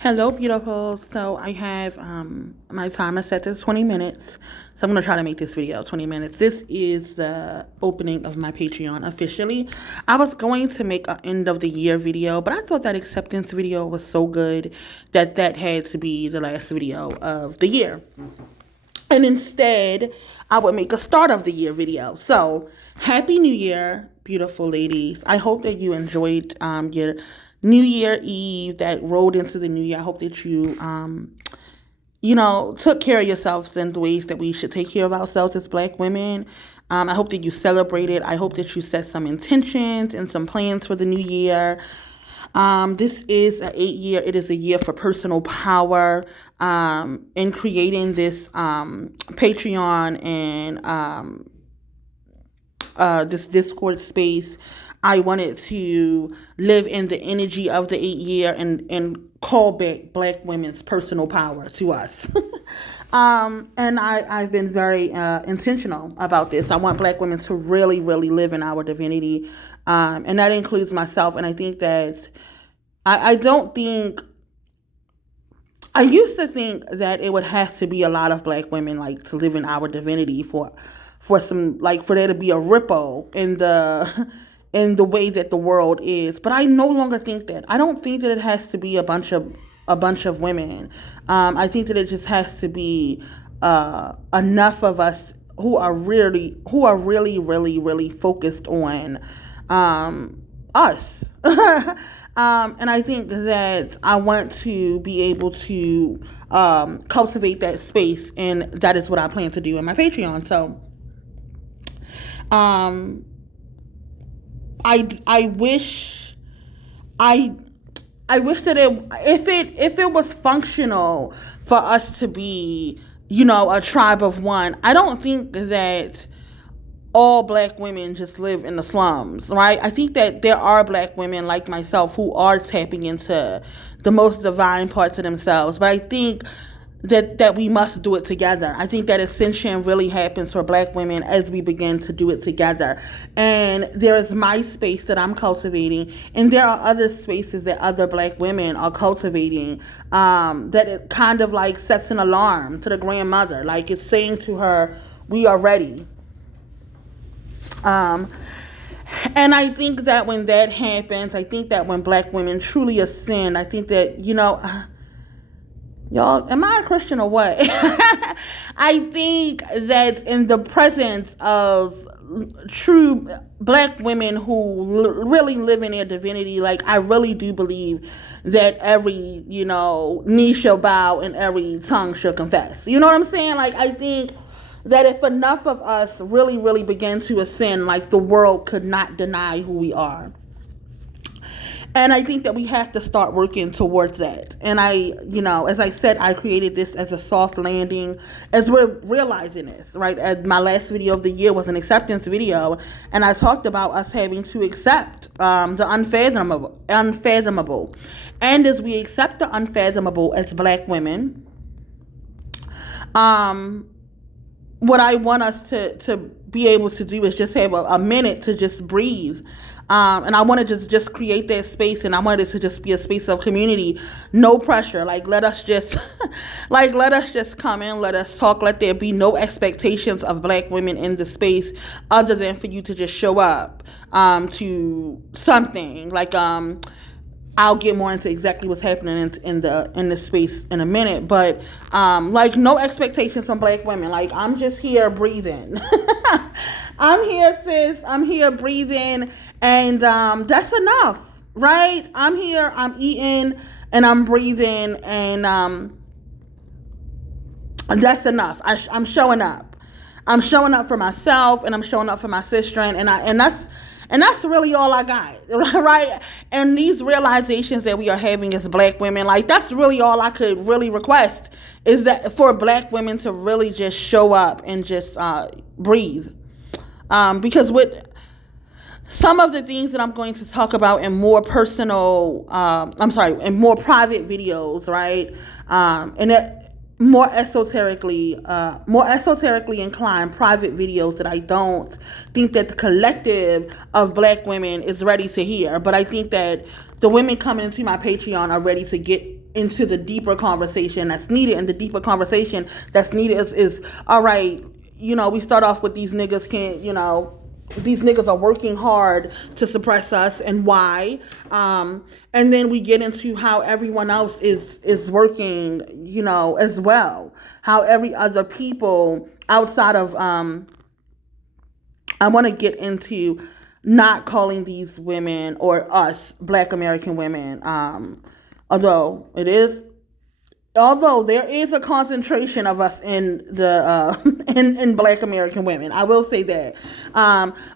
Hello, beautiful. So I have my timer set to 20 minutes. So I'm going to try to make this video 20 minutes. This is the opening of my Patreon officially. I was going to make an end of the year video, but I thought that acceptance video was so good that that had to be the last video of the year. And instead, I would make a start of the year video. So, Happy New Year, beautiful ladies. I hope that you enjoyed your New Year Eve that rolled into the new year. I hope that you, took care of yourselves in the ways that we should take care of ourselves as Black women. I hope that you celebrated. I hope that you set some intentions and some plans for the new year. This is an 8-year. It is a year for personal power. In creating this Patreon and this Discord space, I wanted to live in the energy of the 8-year and call back Black women's personal power to us. And I've been very intentional about this. I want Black women to really, really live in our divinity. And that includes myself. And I think that I don't think, I used to think that it would have to be a lot of Black women like to live in our divinity for some, like, for there to be a ripple in the way that the world is. But I no longer think that. I don't think that it has to be a bunch of women. I think that it just has to be enough of us who are really, really, really focused on us. And I think that I want to be able to cultivate that space, and that is what I plan to do in my Patreon. So, I wish that if it was functional for us to be, a tribe of one. I don't think that all Black women just live in the slums, right? I think that there are Black women like myself who are tapping into the most divine parts of themselves, but I think that we must do it together. I think that ascension really happens for Black women as we begin to do it together. And there is my space that I'm cultivating, and there are other spaces that other Black women are cultivating, that it kind of like sets an alarm to the grandmother, like it's saying to her, we are ready. And I think that when that happens, I think that when Black women truly ascend, I think that, y'all, am I a Christian or what? I think that in the presence of true Black women who really live in their divinity, like, I really do believe that every, knee shall bow and every tongue shall confess. You know what I'm saying? Like, I think that if enough of us really, really begin to ascend, like, the world could not deny who we are. And I think that we have to start working towards that. And as I said, I created this as a soft landing, as we're realizing this, right? As my last video of the year was an acceptance video, and I talked about us having to accept the unfathomable. And as we accept the unfathomable as Black women, what I want us to be able to do is just have a minute to just breathe. And I want to just create that space, and I want it to just be a space of community, no pressure. Like, let us just, let us just come in, let us talk, let there be no expectations of Black women in the space other than for you to just show up, to something. Like, I'll get more into exactly what's happening in this space in a minute, but no expectations from Black women. Like, I'm just here breathing. I'm here, sis. I'm here breathing, and that's enough, right? I'm here. I'm eating and I'm breathing, and that's enough. I'm showing up. I'm showing up for myself, and I'm showing up for my sister, and that's really all I got, right? And these realizations that we are having as Black women, like, that's really all I could really request, is that for Black women to really just show up and just breathe. Because with some of the things that I'm going to talk about in more personal, in more private videos, right? And more esoterically inclined private videos that I don't think that the collective of Black women is ready to hear. But I think that the women coming into my Patreon are ready to get into the deeper conversation that's needed. And the deeper conversation that's needed is all right, we start off with these niggas can't, these niggas are working hard to suppress us and why. And then we get into how everyone else is working, as well. How every other people outside of, I want to get into not calling these women or us Black American women, although there is a concentration of us in the in Black American women, I will say that.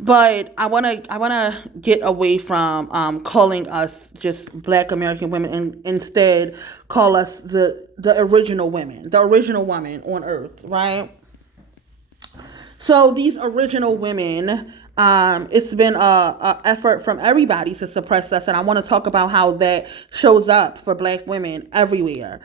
But I wanna get away from calling us just Black American women and instead call us the original women, the original woman on Earth, right? So these original women, it's been a effort from everybody to suppress us, and I want to talk about how that shows up for Black women everywhere.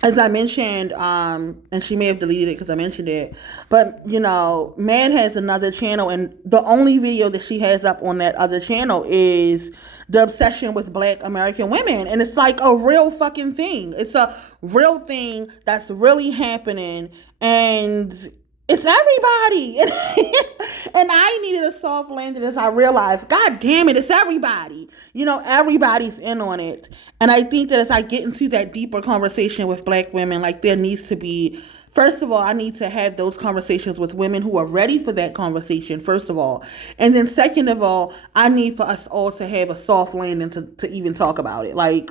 As I mentioned, and she may have deleted it because I mentioned it, but Mad has another channel, and the only video that she has up on that other channel is the obsession with Black American women, and it's like a real fucking thing. It's a real thing that's really happening, and it's everybody. And I needed a soft landing as I realized, God damn it, it's everybody. Everybody's in on it. And I think that as I get into that deeper conversation with Black women, like there needs to be, first of all, I need to have those conversations with women who are ready for that conversation, first of all. And then second of all, I need for us all to have a soft landing to even talk about it. Like,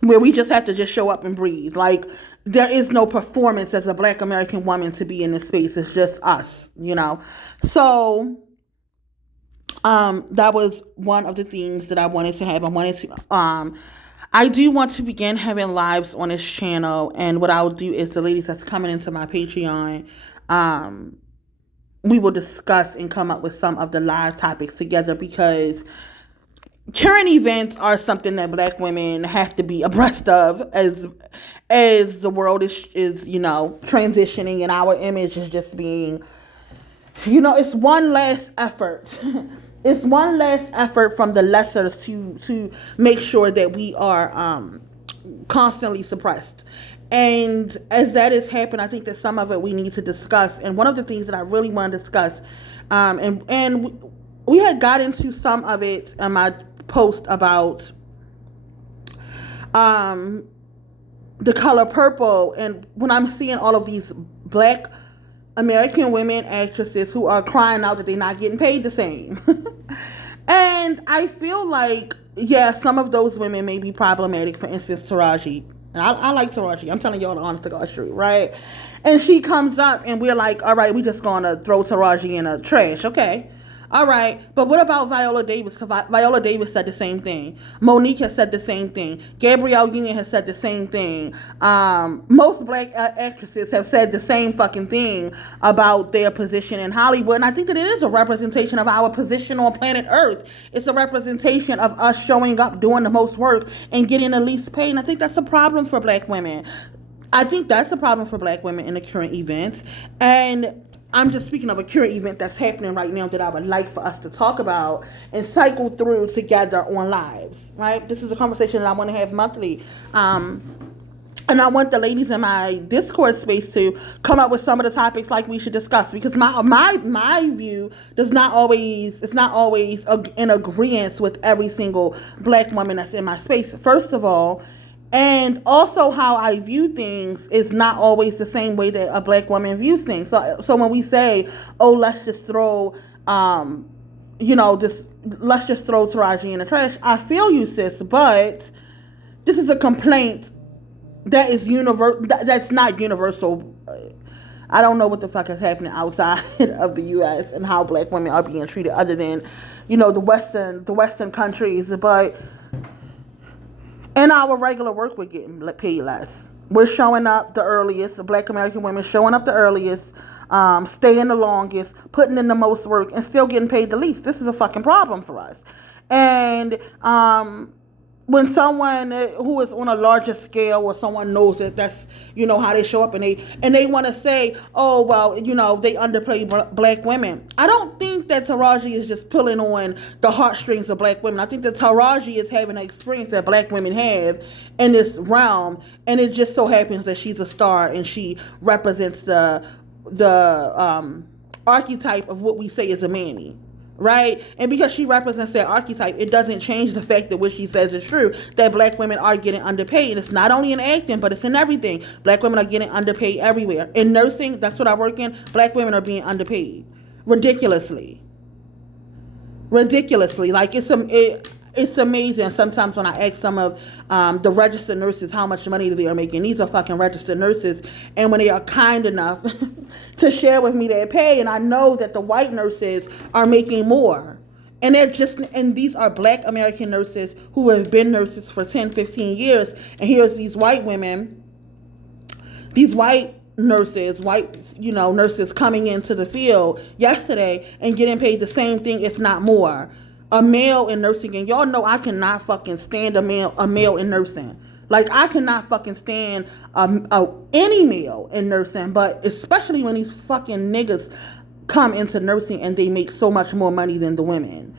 where we just have to just show up and breathe. Like, there is no performance as a Black American woman to be in this space. It's just us, So, that was one of the things that I wanted to have. I do want to begin having lives on this channel. And what I'll do is the ladies that's coming into my Patreon, we will discuss and come up with some of the live topics together, because current events are something that Black women have to be abreast of as the world is transitioning, and our image is just being, it's one last effort. It's one last effort from the lessers to make sure that we are constantly suppressed. And as that has happened, I think that some of it we need to discuss. And one of the things that I really want to discuss, and we had got into some of it in my post about The Color Purple, and when I'm seeing all of these Black American women actresses who are crying out that they're not getting paid the same. And I feel like, yeah, some of those women may be problematic. For instance, Taraji. I like Taraji. I'm telling y'all the honest to God truth, right? And she comes up and we're like, all right, we're just going to throw Taraji in a trash. Okay. All right. But what about Viola Davis? Because Viola Davis said the same thing. Monique has said the same thing. Gabrielle Union has said the same thing. Most Black actresses have said the same fucking thing about their position in Hollywood. And I think that it is a representation of our position on planet Earth. It's a representation of us showing up, doing the most work, and getting the least paid. And I think that's a problem for Black women. I think that's a problem for Black women in the current events. And I'm just speaking of a current event that's happening right now that I would like for us to talk about and cycle through together on lives, right? This is a conversation that I want to have monthly. And I want the ladies in my Discord space to come up with some of the topics like we should discuss, because my view it's not always in agreement with every single Black woman that's in my space, first of all. And also how I view things is not always the same way that a Black woman views things. So when we say, oh, let's just throw, let's just throw Taraji in the trash, I feel you, sis, but this is a complaint that is that's not universal. I don't know what the fuck is happening outside of the U.S. and how Black women are being treated other than, the Western countries, but in our regular work, we're getting paid less. We're showing up the earliest. Black American women showing up the earliest, staying the longest, putting in the most work, and still getting paid the least. This is a fucking problem for us. And when someone who is on a larger scale, or someone knows that that's, how they show up, and they want to say, oh well, they underplay black women. I don't think that Taraji is just pulling on the heartstrings of black women. I think that Taraji is having an experience that black women have in this realm, and it just so happens that she's a star and she represents the archetype of what we say is a mammy, right? And because she represents that archetype, it doesn't change the fact that what she says is true, that black women are getting underpaid. And it's not only in acting, but it's in everything. Black women are getting underpaid everywhere. In nursing, that's what I work in, black women are being underpaid. Ridiculously. Like, it's amazing sometimes when I ask some of the registered nurses how much money they are making. These are fucking registered nurses, and when they are kind enough to share with me their pay, and I know that the white nurses are making more, and these are black American nurses who have been nurses for 10, 15 years, and here's these white women, these white nurses, nurses coming into the field yesterday and getting paid the same thing, if not more. A male in nursing, and y'all know I cannot fucking stand a male in nursing. Like, I cannot fucking stand any male in nursing, but especially when these fucking niggas come into nursing and they make so much more money than the women.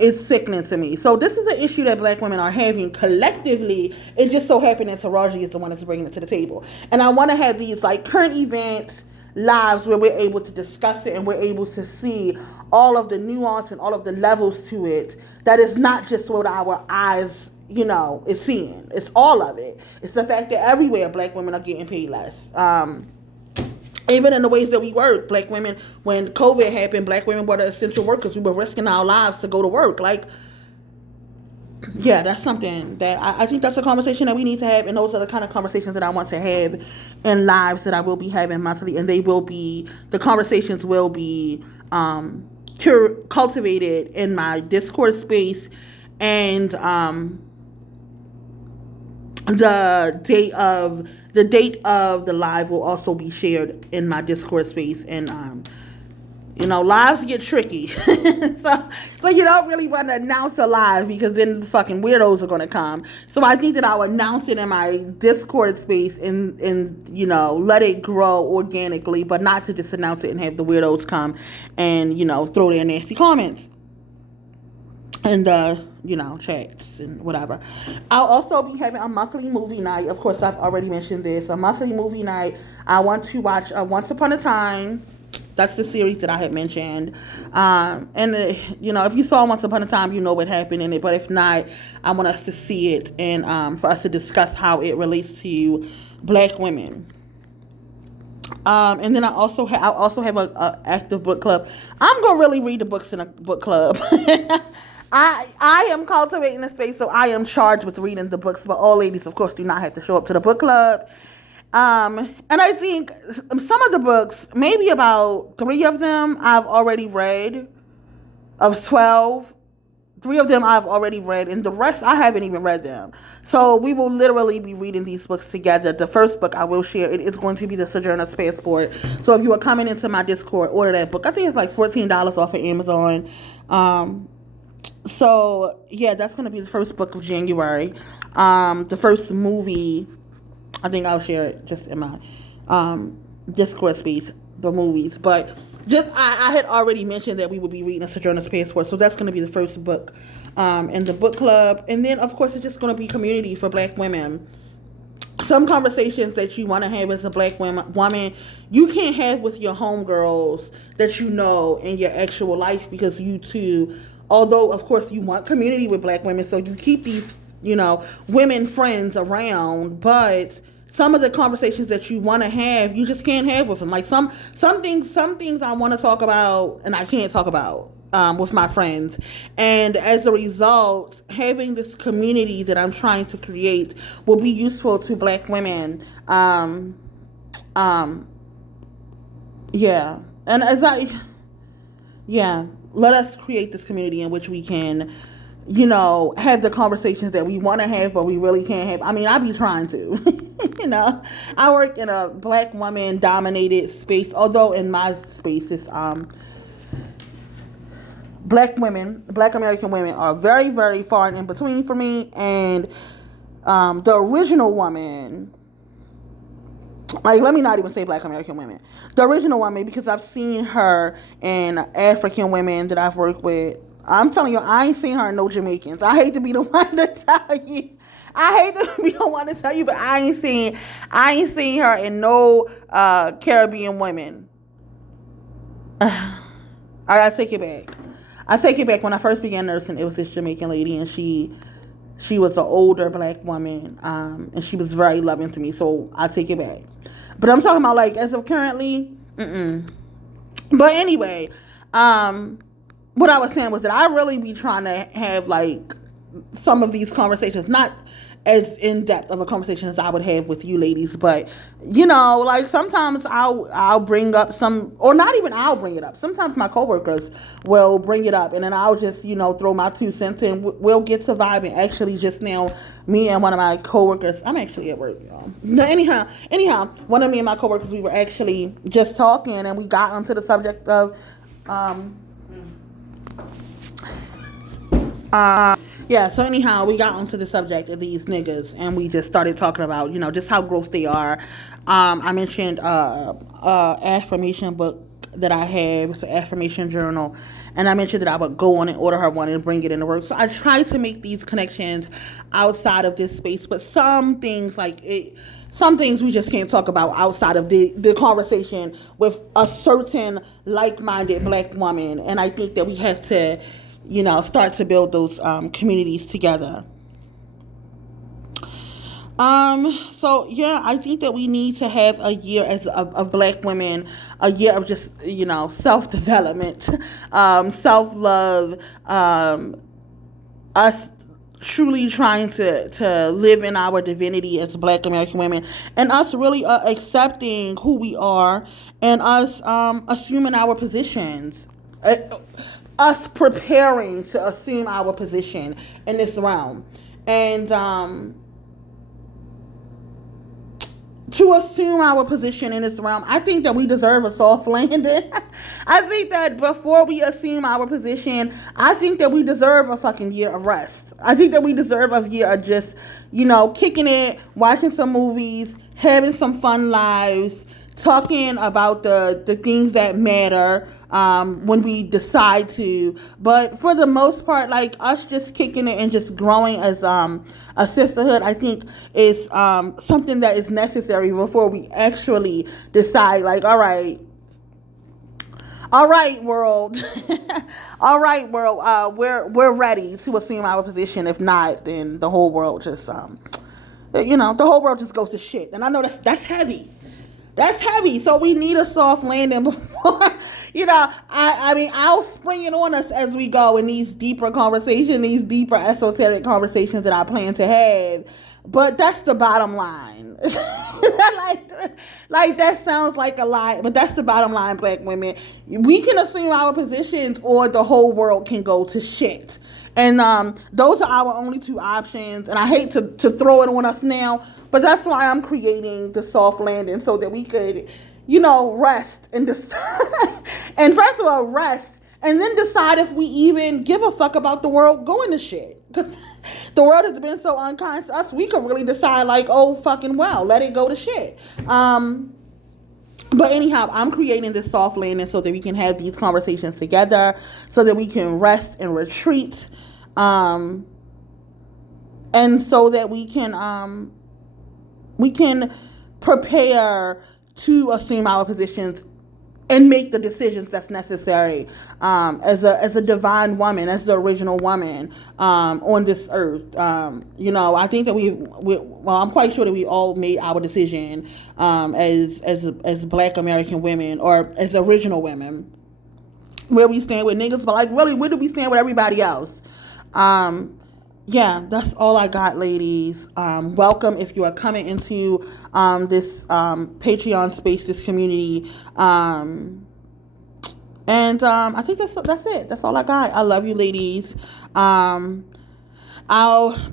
It's sickening to me. So this is an issue that black women are having collectively. It just so happened that Taraji is the one that's bringing it to the table. And I want to have these like current events lives where we're able to discuss it and we're able to see all of the nuance and all of the levels to it. That is not just what our eyes, is seeing. It's all of it. It's the fact that everywhere black women are getting paid less. Even in the ways that we work, black women, when COVID happened, black women were the essential workers. We were risking our lives to go to work. Like, yeah, that's something that I think that's a conversation that we need to have, and those are the kind of conversations that I want to have in lives that I will be having monthly, and the conversations will be cultivated in my Discord space, and the date of the live will also be shared in my Discord space, and lives get tricky. so you don't really want to announce a live because then the fucking weirdos are gonna come. So I think that I'll announce it in my Discord space and let it grow organically, but not to just announce it and have the weirdos come and throw their nasty comments and chats and whatever. I'll also be having a monthly movie night. Of course, I've already mentioned this. A monthly movie night. I want to watch Once Upon a Time. That's the series that I had mentioned. If you saw Once Upon a Time, you know what happened in it. But if not, I want us to see it and for us to discuss how it relates to black women. And then I'll also have a active book club. I'm gonna really read the books in a book club. I am cultivating a space, so I am charged with reading the books. But all ladies, of course, do not have to show up to the book club. And I think some of the books, maybe about 3 of them, I've already read. Of 12, 3 of them I've already read, and the rest I haven't even read them. So we will literally be reading these books together. The first book I will share, it is going to be The Sojourner's Passport. So if you are coming into my Discord, order that book. I think it's like $14 off of Amazon. So yeah, that's going to be the first book of January. The first movie, I think I'll share it just in my Discord space, the movies. But I had already mentioned that we would be reading A Sojourner's Passport, so that's going to be the first book in the book club. And then, of course, it's just going to be community for black women. Some conversations that you want to have as a black woman, you can't have with your homegirls that you know in your actual life, because you two, although, of course, you want community with black women, so you keep these, women friends around, but some of the conversations that you want to have, you just can't have with them. Like some things I want to talk about and I can't talk about with my friends. And as a result, having this community that I'm trying to create will be useful to black women. Yeah. And let us create this community in which we can, have the conversations that we want to have, but we really can't have. I mean, I be trying to. I work in a black woman dominated space, although in my space it's Black American women are very, very far and in between for me. And the original woman, like, let me not even say Black American women. The original woman, because I've seen her in African women that I've worked with. I'm telling you, I ain't seen her in no Jamaicans. I hate to be the one to tell you. I hate to be the one to tell you, but I ain't seen her in no Caribbean women. I gotta take it back. I take it back. When I first began nursing, it was this Jamaican lady, and she was an older Black woman, and she was very loving to me. So I take it back. But I'm talking about, like, as of currently, But anyway, what I was saying was that I really be trying to have, like, some of these conversations, not as in-depth of a conversation as I would have with you ladies, but, you know, like, sometimes I'll bring up some, or not even I'll bring it up. Sometimes my coworkers will bring it up, and then I'll just, you know, throw my 2 cents in. We'll get to vibing. Actually, just now, me and one of my coworkers, I'm actually at work, y'all. Anyhow, one of me and my coworkers, we were actually just talking, and we got onto the subject of, yeah, so anyhow, we got onto the subject of these niggas, and we just started talking about, you know, just how gross they are. I mentioned affirmation book that I have. It's an affirmation journal, and I mentioned that I would go on and order her one and bring it into work. So I try to make these connections outside of this space, but some things we just can't talk about outside of the conversation with a certain like-minded Black woman, and I think that we have to, you know, start to build those communities together. So yeah, I think that we need to have a year of Black women, a year of just, you know, self-development, self-love, us truly trying to live in our divinity as Black American women, and us really accepting who we are, and us assuming our positions. Us preparing to assume our position in this realm. And to assume our position in this realm, I think that we deserve a soft landing. I think that before we assume our position, I think that we deserve a fucking year of rest. I think that we deserve a year of just, you know, kicking it, watching some movies, having some fun lives, talking about the things that matter, when we decide to. But for the most part, like, us just kicking it and just growing as a sisterhood, I think is something that is necessary before we actually decide, like, all right, world, all right, world, we're ready to assume our position. If not, then the whole world just you know, the whole world just goes to shit. And I know that's heavy. That's heavy. So we need a soft landing before, you know, I mean, I'll spring it on us as we go in these deeper conversations, these deeper esoteric conversations that I plan to have. But that's the bottom line. like that sounds like a lie, but that's the bottom line, Black women. We can assume our positions, or the whole world can go to shit. And those are our only 2 options. And I hate to throw it on us now, but that's why I'm creating the soft landing, so that we could, you know, rest and decide. And first of all, rest, and then decide if we even give a fuck about the world going to shit. Because the world has been so unkind to us, we could really decide, like, oh, fucking well, let it go to shit. But anyhow, I'm creating this soft landing so that we can have these conversations together, so that we can rest and retreat, and so that we can prepare to assume our positions and make the decisions that's necessary, as a divine woman, as the original woman, on this earth. You know, I think that I'm quite sure that we all made our decision, as Black American women, or as original women, where we stand with niggas, but, like, really, where do we stand with everybody else? Yeah, that's all I got, ladies. Welcome if you are coming into this Patreon space, this community. And I think that's it. That's all I got. I love you, ladies. I'll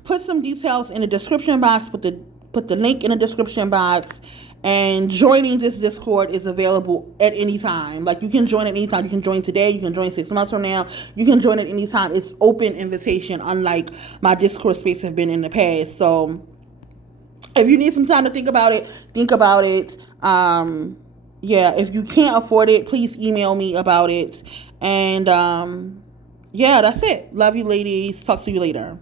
put some details in the description box. Put the link in the description box. And joining this Discord is available at any time. Like, you can join at any time. You can join today. You can join 6 months from now. You can join at any time. It's open invitation, unlike my Discord space have been in the past. So if you need some time to think about it, think about it. Yeah, if you can't afford it, please email me about it. And yeah, that's it. Love you, ladies. Talk to you later.